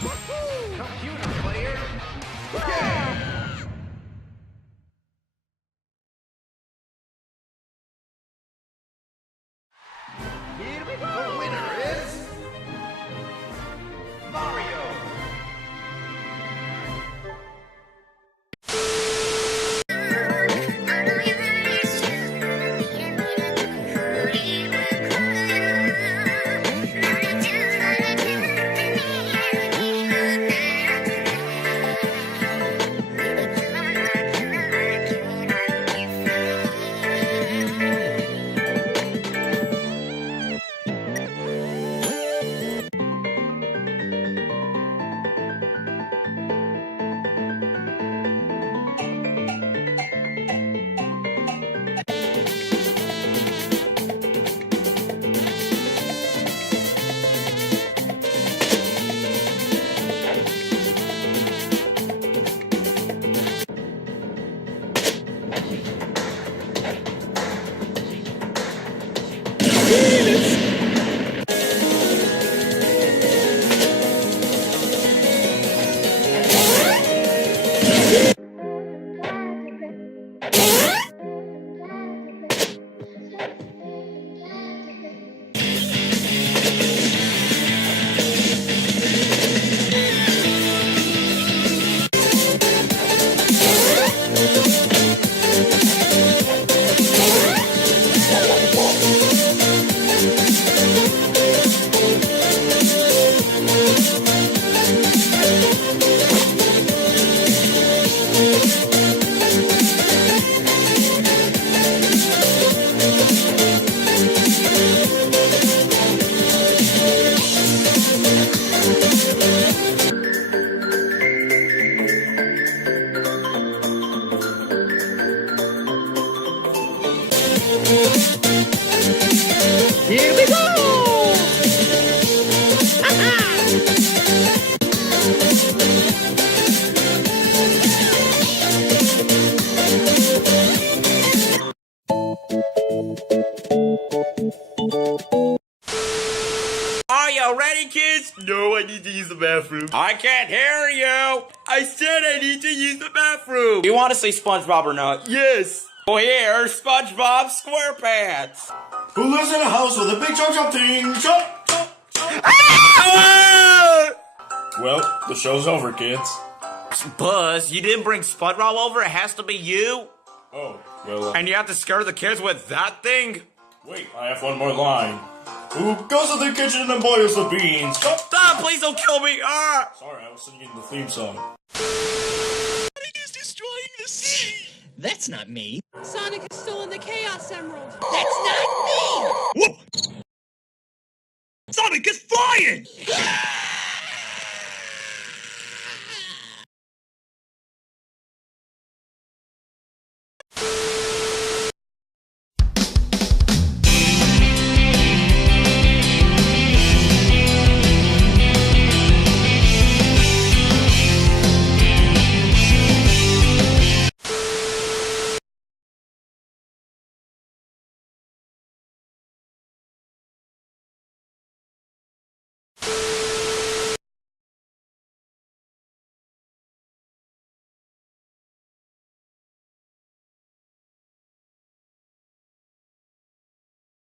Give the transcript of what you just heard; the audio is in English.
Computer player. Yeah. Here we go. The winner is Mario. Here we go! Are you ready, kids? No, I need to use the bathroom. I can't hear you. I said I need to use the bathroom. Do you want to say SpongeBob or not? Yes. Well, here's SpongeBob SquarePants. Who lives in a house with a big chunk thing? Chop, chop, chop. Ah! Well, the show's over, kids. Buzz, you didn't bring SpongeBob over. It has to be you. Oh, well, And you have to scare the kids with that thing? wait, I have one more line. Who goes to the kitchen and boils the beans? Chop. Stop, please don't kill me. Ah! Sorry, I was singing the theme song. Sonic is destroying the sea. That's not me. Sonic has stolen the Chaos Emerald. That's not me! Whoa. Sonic is flying.